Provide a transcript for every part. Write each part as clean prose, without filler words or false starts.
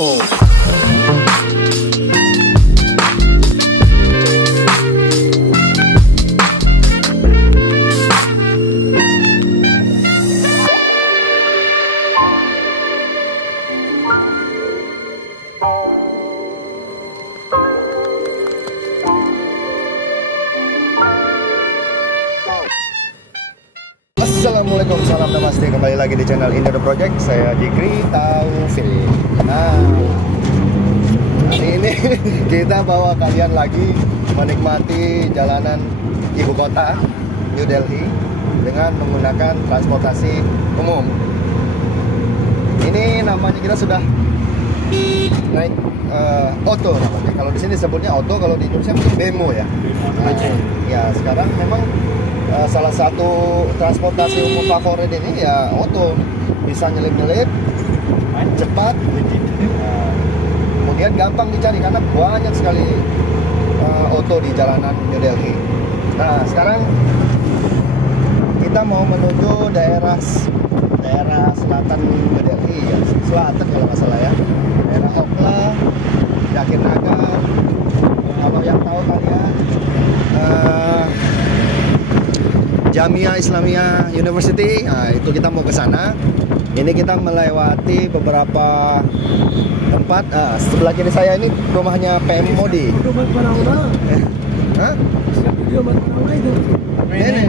Oh. Assalamualaikum, salam namaste, kembali lagi di channel Indo The Project. Saya Jikri Taufik. Nah, hari ini kita bawa kalian lagi menikmati jalanan ibu kota New Delhi dengan menggunakan transportasi umum. Ini namanya, kita sudah naik Otto namanya. Kalau di sini sebutnya Otto, kalau di Indonesia mungkin Bemo ya. Ya, sekarang memang salah satu transportasi umum favorit ini ya Otto. Bisa nyelip-nyelip, cepat, kemudian gampang dicari karena banyak sekali Otto di jalanan New Delhi. Nah, sekarang kita mau menuju daerah selatan New Delhi ya, selatan kalau nggak salah ya, daerah Okla, Zakir Nagar. Kalau yang tahu kalian, Jamia Islamia University, nah, itu kita mau ke sana. Ini kita melewati beberapa tempat. Sebelah kiri saya ini rumahnya PM Modi. Hah? Ini.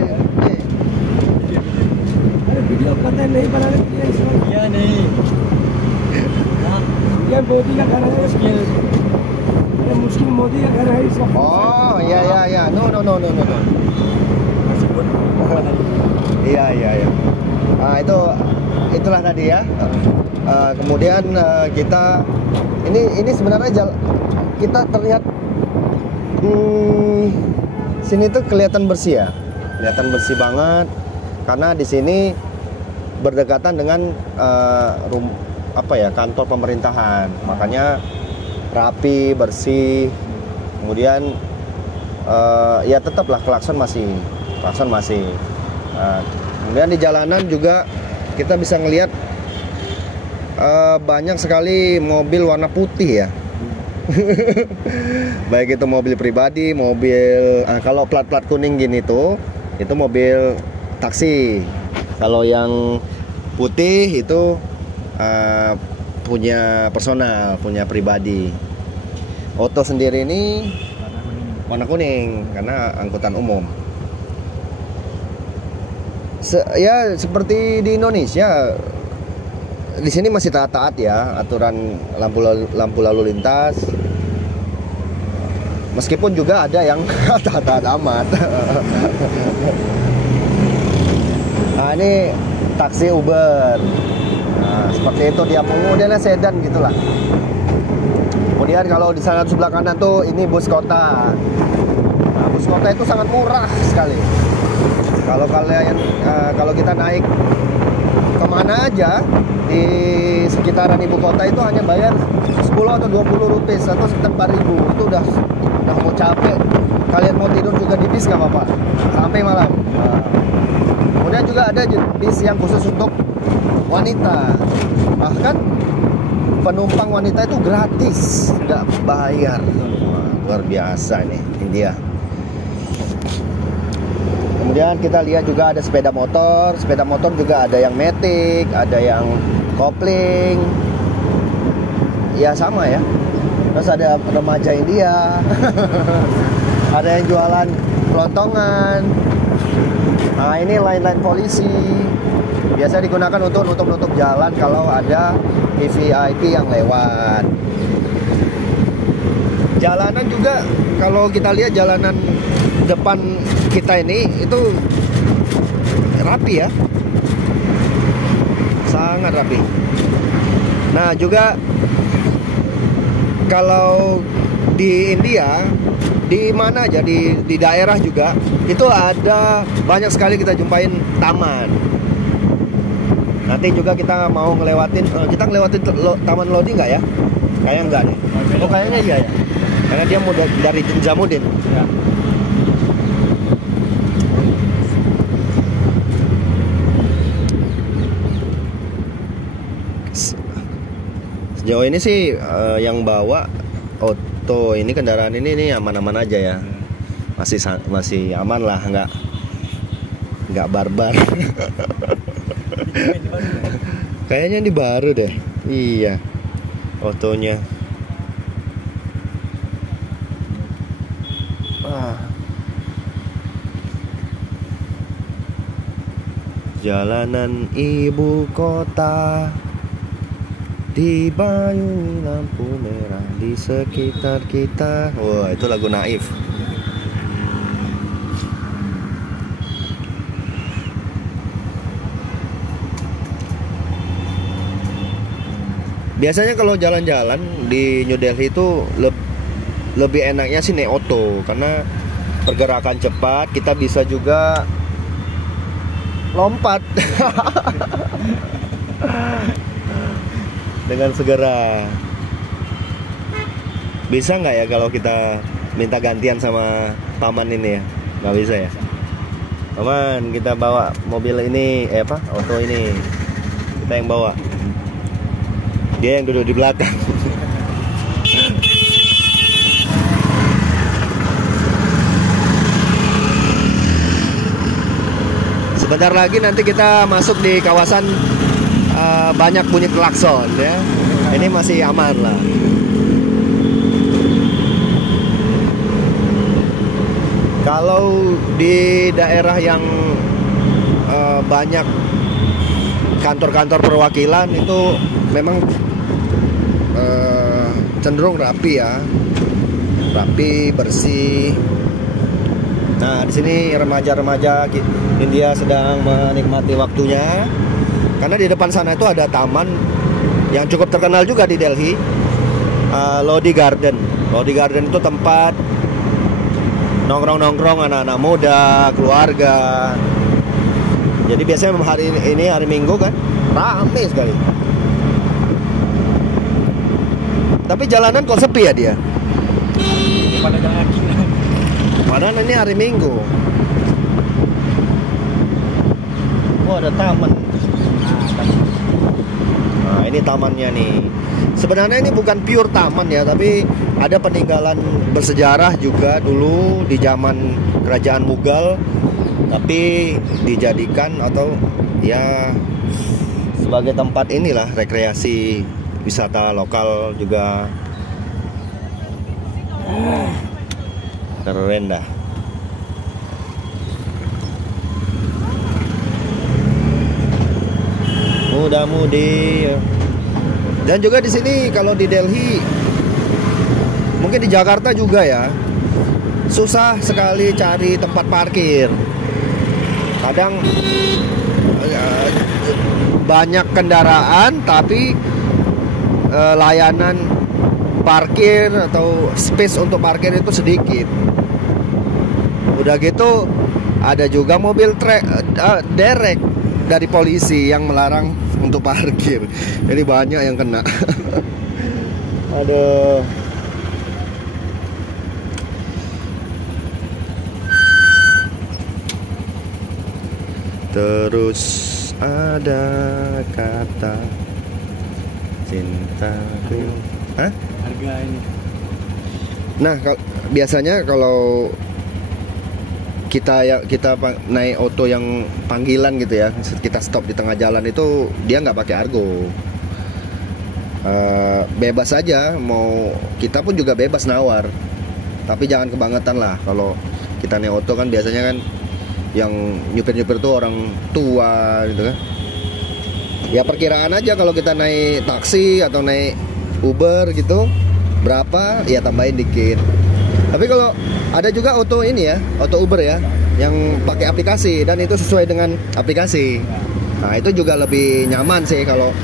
अरे वीडियो करते नहीं बनाने क्या नहीं ये मोदी का घर है मुश्किल अरे मुश्किल मोदी का घर है इसका Oh ya no iya nah itulah tadi ya. Kemudian kita ini sebenarnya kita terlihat sini tuh kelihatan bersih ya, kelihatan bersih banget karena di sini berdekatan dengan kantor pemerintahan, makanya rapi, bersih. Kemudian ya tetaplah klakson masih. Kemudian di jalanan juga kita bisa ngelihat banyak sekali mobil warna putih ya. Baik itu mobil pribadi, mobil kalau plat-plat kuning gini tuh itu mobil taksi. Kalau yang putih itu punya personal, punya pribadi. Otto sendiri ini warna kuning karena angkutan umum. Ya seperti di Indonesia, di sini masih taat ya aturan lampu lalu lintas. Meskipun juga ada yang taat amat. Nah, ini taksi Uber. Nah, seperti itu dia, modelnya sedan gitulah. Kemudian kalau di sana sebelah kanan tuh ini bus kota. Nah, bus kota itu sangat murah sekali. Kalau kita naik kemana aja di sekitaran ibu kota itu hanya bayar 10 atau 20 rupiah atau sekitar 4.000. Itu udah mau capek. Kalian mau tidur juga di bis nggak apa-apa sampai malam. Nah, kemudian juga ada bis yang khusus untuk wanita. Bahkan penumpang wanita itu gratis, nggak bayar. Wah, luar biasa nih India. Kemudian kita lihat juga ada sepeda motor juga ada yang matic, ada yang kopling. Ya sama ya. Terus ada remaja India. Ada yang jualan kelontongan. Nah, ini line polisi. Biasa digunakan untuk nutup jalan kalau ada VVIP yang lewat. Jalanan juga, kalau kita lihat jalanan depan kita ini itu rapi ya, sangat rapi. Nah juga kalau di India, di mana aja di daerah juga itu ada banyak sekali kita jumpain taman. Nanti juga kita mau ngelewatin taman Lodi nggak ya? Kayaknya enggak nih. Oh kayaknya iya ya. Karena dia mau dari Jamudin. Ya. Sejauh ini sih yang bawa Otto ini, kendaraan ini aman-aman aja ya. Masih aman lah, nggak barbar. Kayaknya ini baru deh. Iya, Ottonya. Jalanan ibu kota dibayungi lampu merah di sekitar kita. Wah, itu lagu Naif. Biasanya kalau jalan-jalan di New Delhi itu lebih enaknya sih naik Otto karena pergerakan cepat, kita bisa juga lompat dengan segera. Bisa nggak ya kalau kita minta gantian sama paman ini ya? Nggak bisa ya? Paman, kita bawa mobil ini, Otto ini. Kita yang bawa. Dia yang duduk di belakang. Sebentar lagi nanti kita masuk di kawasan banyak bunyi klakson ya. Ini masih aman lah. Kalau di daerah yang banyak kantor-kantor perwakilan itu memang cenderung rapi ya, rapi, bersih. Nah, di sini remaja-remaja India sedang menikmati waktunya, karena di depan sana itu ada taman yang cukup terkenal juga di Delhi, Lodi Garden. Lodi Garden itu tempat nongkrong-nongkrong anak-anak muda, keluarga. Jadi biasanya hari ini hari Minggu kan, ramai sekali. Tapi jalanan kok sepi ya dia? Pada jalan. Padahal ini hari Minggu. Oh, ada taman. Nah, ini tamannya nih. Sebenarnya ini bukan pure taman ya, tapi ada peninggalan bersejarah juga dulu di zaman kerajaan Mughal, tapi dijadikan atau ya sebagai tempat inilah rekreasi wisata lokal juga. Keren dah. Muda-mudi. Dan juga di sini kalau di Delhi, mungkin di Jakarta juga ya, susah sekali cari tempat parkir. Kadang banyak kendaraan tapi layanan parkir atau space untuk parkir itu sedikit. Udah gitu ada juga mobil derek dari polisi yang melarang untuk parkir. Jadi banyak yang kena. Aduh. Terus ada kata cintaku. Hah? Harga ini. Nah, biasanya kalau kita naik Otto yang panggilan gitu ya, kita stop di tengah jalan itu dia nggak pakai argo. Bebas aja, mau kita pun juga bebas nawar. Tapi jangan kebangetan lah. Kalau kita naik Otto kan biasanya kan yang nyupir-nyupir tuh orang tua gitu kan. Ya perkiraan aja kalau kita naik taksi atau naik Uber gitu, berapa ya tambahin dikit. Tapi kalau ada juga Otto ini ya, Otto Uber ya, yang pakai aplikasi dan itu sesuai dengan aplikasi. Nah itu juga lebih nyaman sih kalau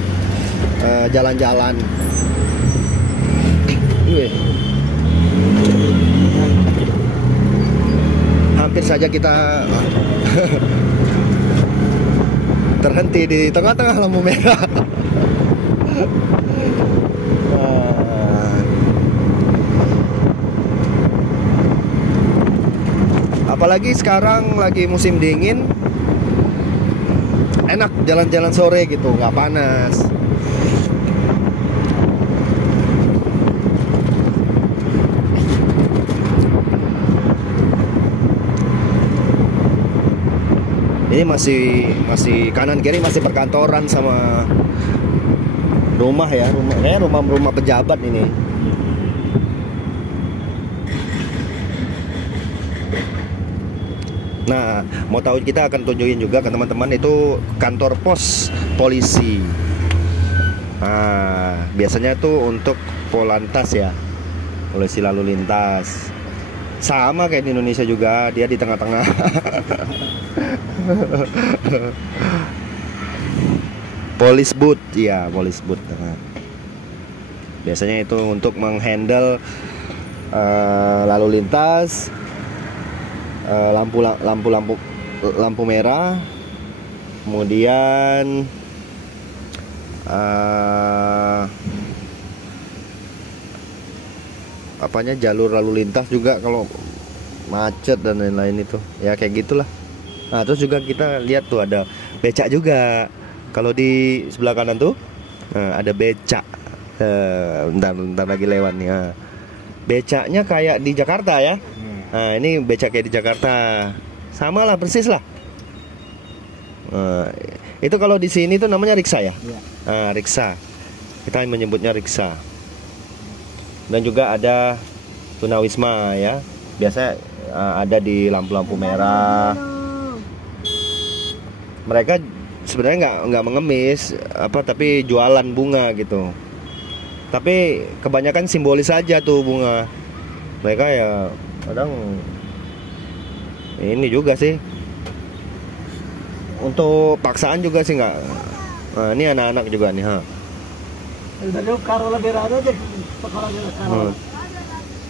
jalan-jalan. Hampir saja kita terhenti di tengah-tengah lampu merah. Apalagi sekarang lagi musim dingin, enak jalan-jalan sore gitu, nggak panas. Ini masih kanan kiri masih perkantoran sama rumah ya, rumah pejabat ini. Nah, mau tahu kita akan tunjukin juga ke teman-teman itu kantor pos polisi. Nah, biasanya tuh untuk Polantas ya, polisi lalu lintas. Sama kayak di Indonesia juga, dia di tengah-tengah. Police booth, ya police booth. Nah, biasanya itu untuk menghandle lalu lintas. Lampu merah, kemudian jalur lalu lintas juga kalau macet dan lain-lain itu ya kayak gitulah. Nah terus juga kita lihat tuh ada becak juga kalau di sebelah kanan tuh. Ada becak, bentar lagi lewat nih ya. Becaknya kayak di Jakarta ya. Nah ini becak kayak di Jakarta, sama lah persis lah. Itu kalau di sini tuh namanya riksa ya. Riksa, kita menyebutnya riksa. Dan juga ada tunawisma ya, biasa ada di lampu-lampu merah. Mereka sebenarnya nggak mengemis tapi jualan bunga gitu. Tapi kebanyakan simbolis aja tuh bunga. Mereka ya kadang ini juga sih untuk paksaan juga sih nggak. Nah, ini anak-anak juga nih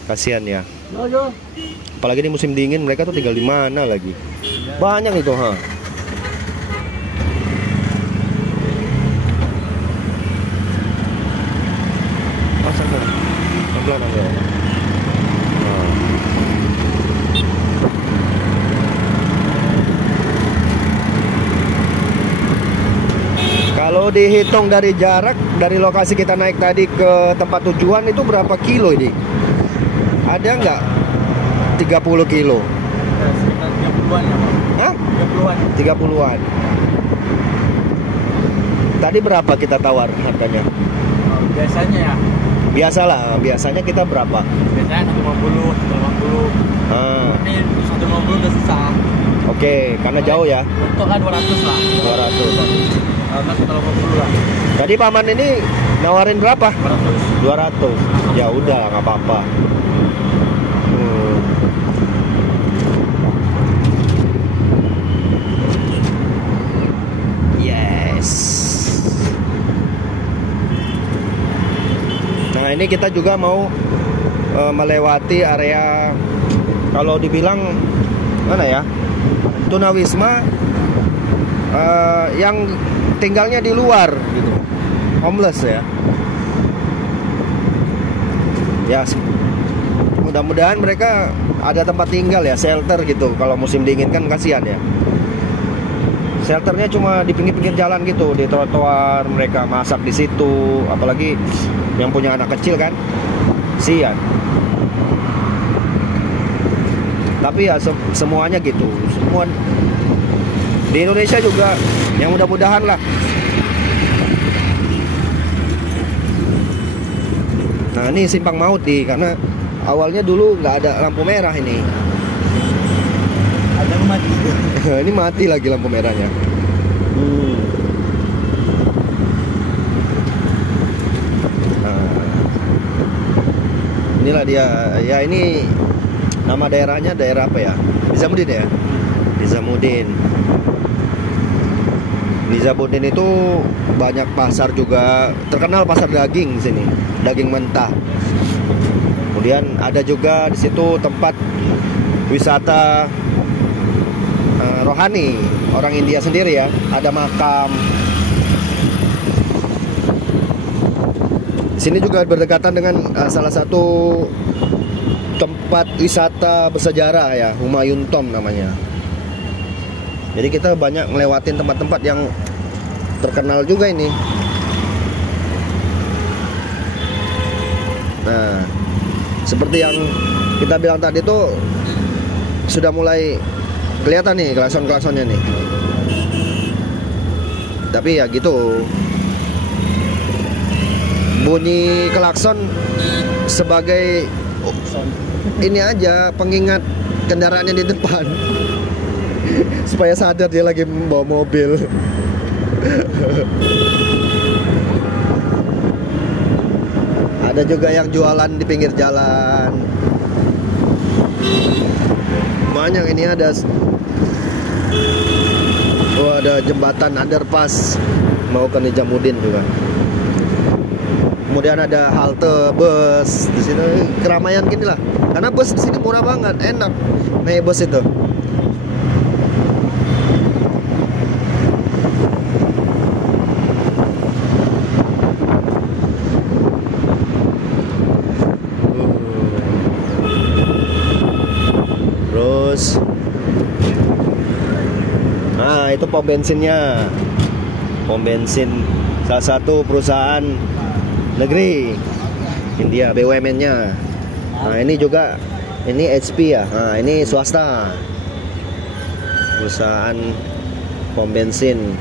kasihan ya, apalagi di musim dingin mereka tuh tinggal di mana lagi, banyak itu pelan-pelan. Kalau dihitung dari jarak dari lokasi kita naik tadi ke tempat tujuan itu berapa kilo ini? Ada nggak 30 kilo? Ya, sekitar 30-an ya Pak. Hah? 30-an. 30-an. Tadi berapa kita tawar harganya? Biasanya ya? Biasanya kita berapa? Biasanya 150, 150. Tapi 150 udah susah. Oke, karena jauh ya? Untuk kan 200 lah. 200. Karena 150 lah. Tadi paman ini nawarin berapa? 200. Ya udah, nggak apa-apa. Yes. Nah ini kita juga mau melewati area, kalau dibilang mana ya, tunawisma yang tinggalnya di luar gitu, homeless ya. Ya mudah-mudahan mereka ada tempat tinggal ya, shelter gitu. Kalau musim dingin kan kasihan ya. Shelternya cuma di pinggir-pinggir jalan gitu, di trotoar, mereka masak di situ. Apalagi yang punya anak kecil kan, kasihan. Tapi ya semuanya gitu, semua di Indonesia juga, yang mudah-mudahan lah. Nah ini simpang maut nih, karena awalnya dulu nggak ada lampu merah ini. Ada yang mati. Ini mati lagi lampu merahnya. Nah, inilah dia. Ya ini nama daerahnya daerah apa ya? Nizamuddin ya? Nizamuddin. Nizamuddin itu banyak pasar juga, terkenal pasar daging di sini, daging mentah. Kemudian ada juga di situ tempat wisata rohani orang India sendiri ya, ada makam. Di sini juga berdekatan dengan salah satu tempat wisata bersejarah ya, Humayun Tomb namanya. Jadi kita banyak ngelewatin tempat-tempat yang terkenal juga ini. Nah, seperti yang kita bilang tadi tuh sudah mulai kelihatan nih klakson-klaksonnya nih. Tapi ya gitu, bunyi klakson sebagai ini aja pengingat kendaraannya di depan supaya sadar dia lagi membawa mobil. Ada juga yang jualan di pinggir jalan. Banyak ini ada. Oh, ada jembatan underpass mau ke Nijamuddin juga. Kemudian ada halte bus di sini, keramaian gini lah. Karena bus di sini murah banget, enak naik bus itu. Terus, nah itu pom bensinnya, pom bensin salah satu perusahaan negeri India, BUMN-nya. Nah ini juga, ini HP ya. Nah ini swasta, perusahaan pom bensin.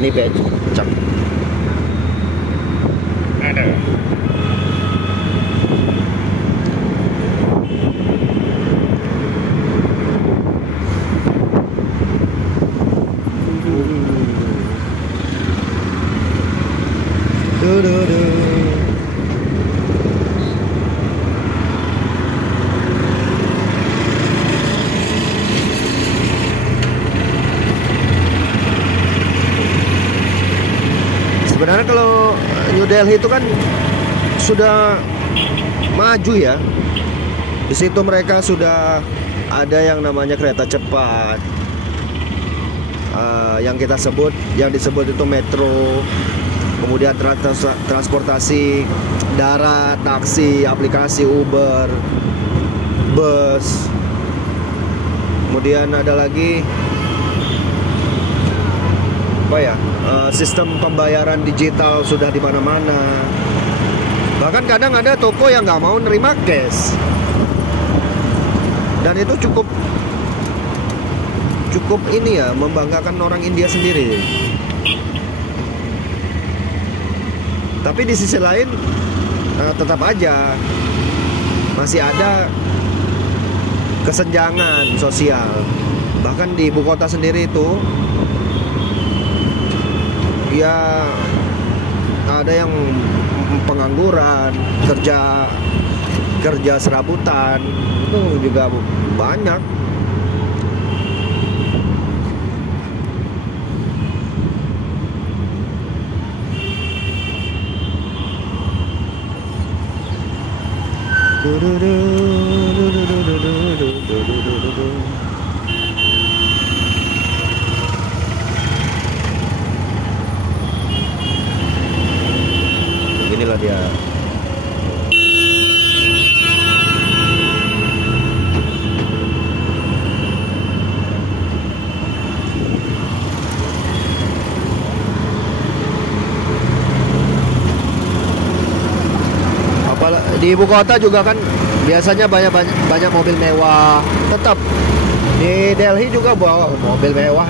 Ini becak. Ada. Sebenarnya kalau New Delhi itu kan sudah maju ya. Di situ mereka sudah ada yang namanya kereta cepat, yang disebut itu metro. Kemudian transportasi darat, taksi, aplikasi Uber, bus. Kemudian ada lagi apa ya? Sistem pembayaran digital sudah di mana-mana. Bahkan kadang ada toko yang nggak mau nerima cash. Dan itu cukup ini ya, membanggakan orang India sendiri. Tapi di sisi lain tetap aja masih ada kesenjangan sosial. Bahkan di ibu kota sendiri itu ya ada yang pengangguran, kerja serabutan, itu juga banyak. Inilah dia. Di ibu kota juga kan biasanya banyak mobil mewah. Tetap di Delhi juga bawa mobil mewah.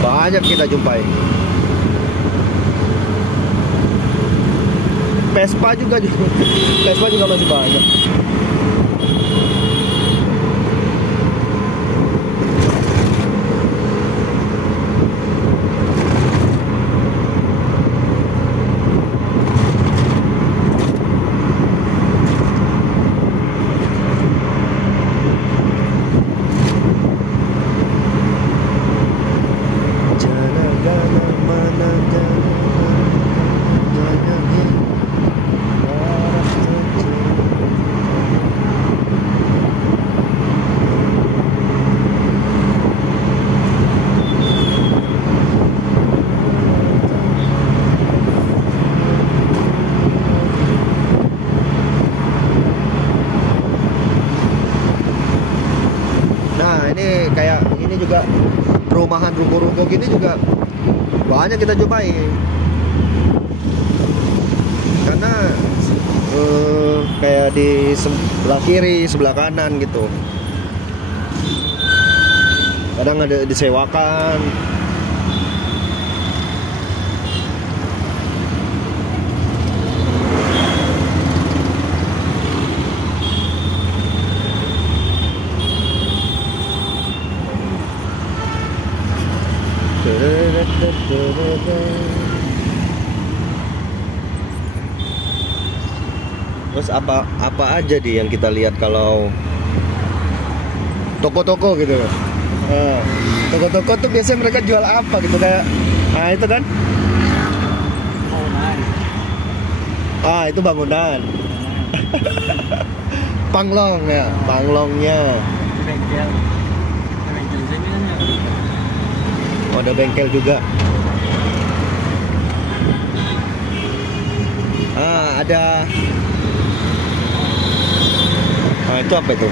Banyak kita jumpai. Vespa juga masih banyak. ini juga perumahan ruko-ruko gini juga banyak kita jumpai. Karena kayak di sebelah kiri, sebelah kanan gitu. Kadang ada disewakan. Terus apa aja di yang kita lihat kalau toko-toko gitu. Toko-toko tuh biasanya mereka jual apa gitu, kayak nah itu kan. Itu bangunan. Panglong ya, panglongnya. Bengkel. Bengkel sini kan ya. Oh, ada bengkel juga. Ada. Itu apa itu?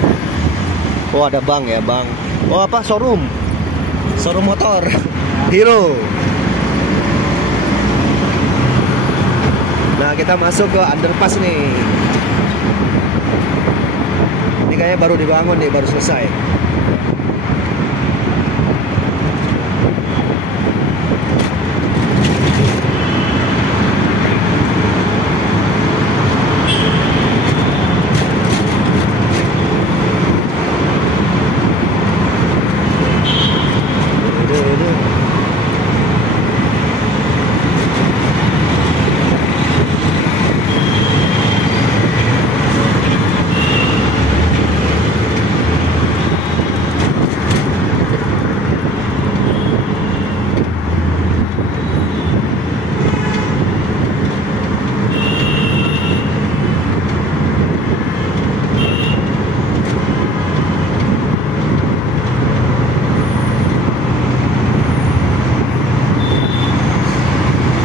Oh, ada bank ya, bank. Oh, apa? Showroom motor. Hero. Nah, kita masuk ke underpass nih. Ini kayaknya baru dibangun nih, baru selesai.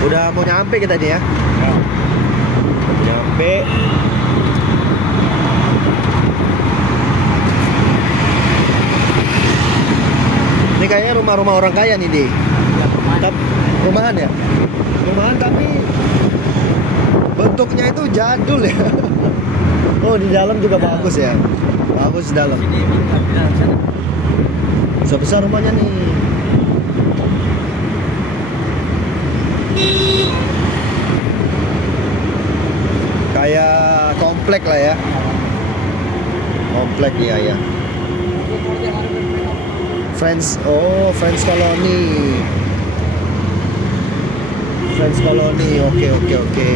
Udah mau nyampe kita nih ya. Nyampe. Ini kayaknya rumah-rumah orang kaya nih, Di. Rumahan ya? Rumahan tapi bentuknya itu jadul ya. Oh, di dalam juga bagus ya. Bagus di dalam. Besar-besar rumahnya nih. Kayak komplek lah ya. Komplek ya. Friends Colony. Friends Colony. Oke.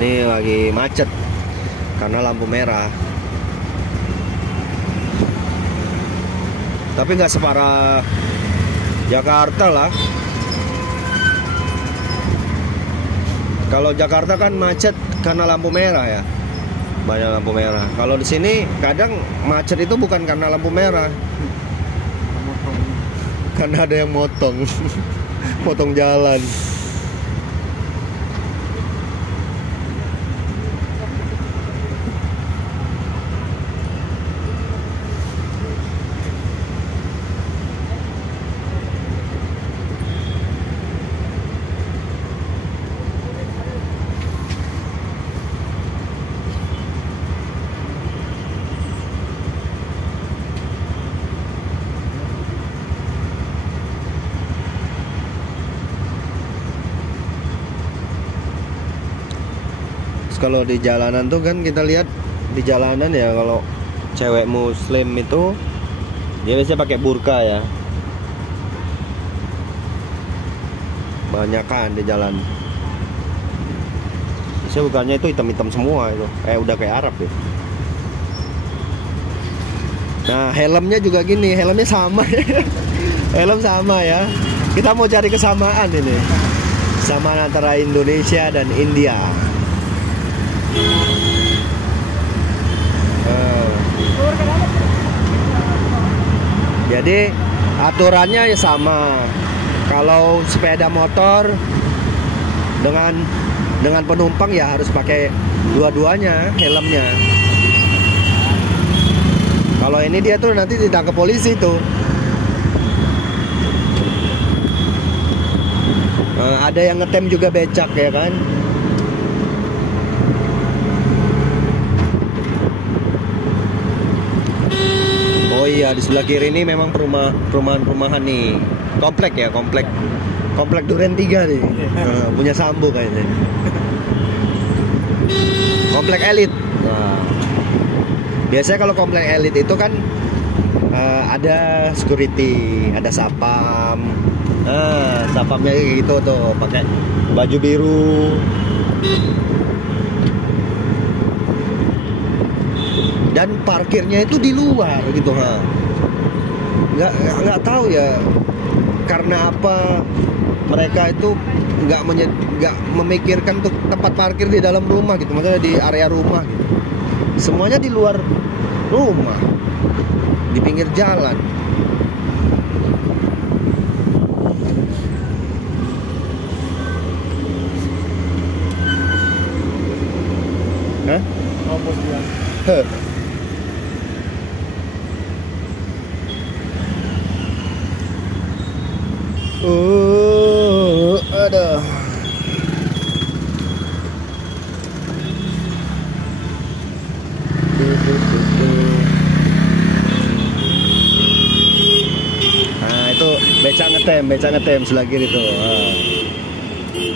Ini lagi macet karena lampu merah. Tapi nggak separah Jakarta lah. Kalau Jakarta kan macet karena lampu merah ya, banyak lampu merah. Kalau di sini kadang macet itu bukan karena lampu merah, karena ada yang motong, motong jalan. Kalau di jalanan tuh kan kita lihat di jalanan ya, kalau cewek muslim itu Dia biasanya pakai burka ya. Banyakan di jalan. Biasanya bukannya itu hitam-hitam semua itu. Udah kayak Arab ya. Nah, helmnya juga gini, helmnya sama. Helm sama ya. Kita mau cari kesamaan ini. Kesamaan antara Indonesia dan India. Jadi aturannya ya sama. Kalau sepeda motor dengan penumpang ya harus pakai dua-duanya helmnya. Kalau ini dia tuh nanti ditangkap polisi tuh. Ada yang ngetem juga becak ya kan. Oh iya, di sebelah kiri ini memang perumahan nih. Komplek ya, komplek Duren 3 nih. Punya Sambo kayaknya. Komplek elit. Nah, biasanya kalau komplek elit itu kan ada security, ada sapam. Sapamnya gitu tuh, pakai baju biru. Dan parkirnya itu di luar gitu, nggak tahu ya karena apa mereka itu nggak memikirkan untuk tempat parkir di dalam rumah gitu, maksudnya di area rumah gitu. Semuanya di luar rumah, di pinggir jalan. Hah? Mampus dia. Aduh. Nah, itu beca ngetem sebelah kiri tuh.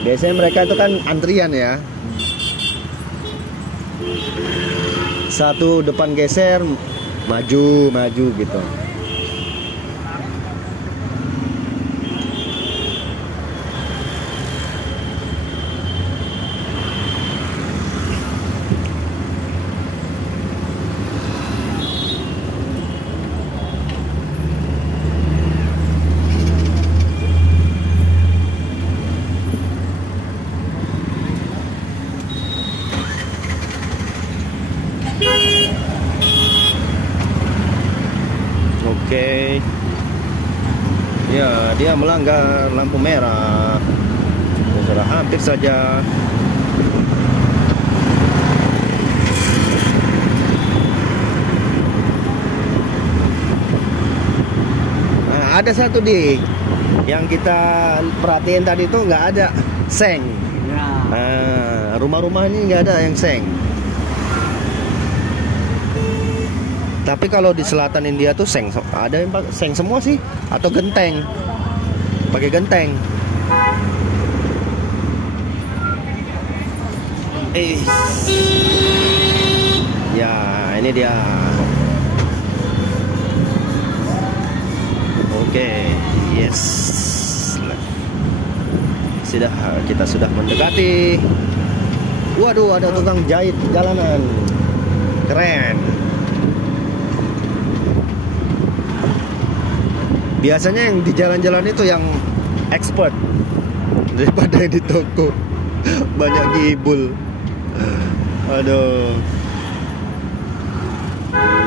Biasanya mereka itu kan antrian ya. Satu depan geser, maju gitu. Oke. Ya, dia melanggar lampu merah. Sudah hampir saja. Nah, ada satu yang kita perhatiin tadi tuh nggak ada seng. Nah, rumah-rumah ini nggak ada yang seng. Tapi kalau di selatan India tuh seng, ada yang pakai seng semua sih, atau genteng, pakai genteng. Ya, ini dia. Oke, yes. Kita sudah mendekati. Waduh, ada tukang jahit jalanan. Keren. Biasanya yang di jalan-jalan itu yang expert daripada yang di toko. Banyak gibul. Aduh.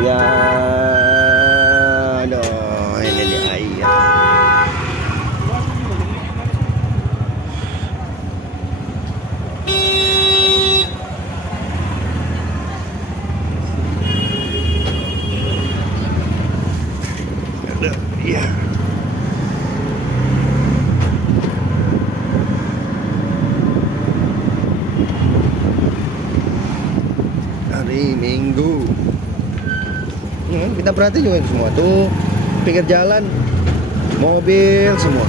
Ya, aduh, ini dia ayah. Iya. Hari Minggu. Kita perhatiin juga semua tuh pinggir jalan mobil semua.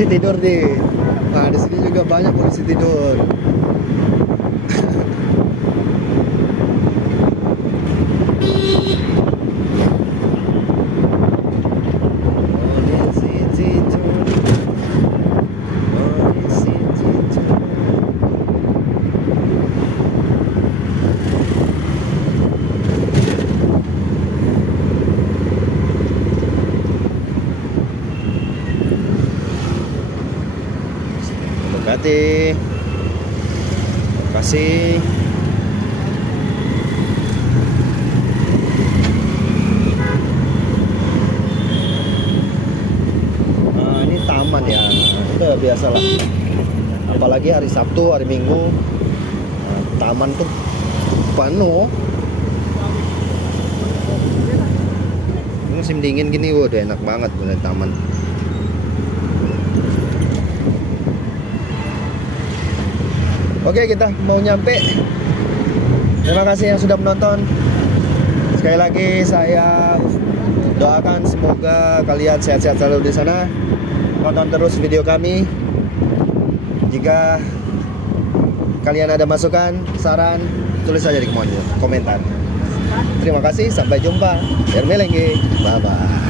polisi tidur di. Nah, di sini juga banyak polisi tidur. Terima kasih. Nah, ini taman ya, udah biasa lah. Apalagi hari Sabtu, hari Minggu, nah, taman tuh penuh. Musim dingin gini, udah enak banget buat taman. Oke, kita mau nyampe. Terima kasih yang sudah menonton. Sekali lagi saya doakan semoga kalian sehat-sehat selalu di sana. Tonton terus video kami. Jika kalian ada masukan, saran, tulis saja di komentar. Terima kasih, sampai jumpa. Bye bye.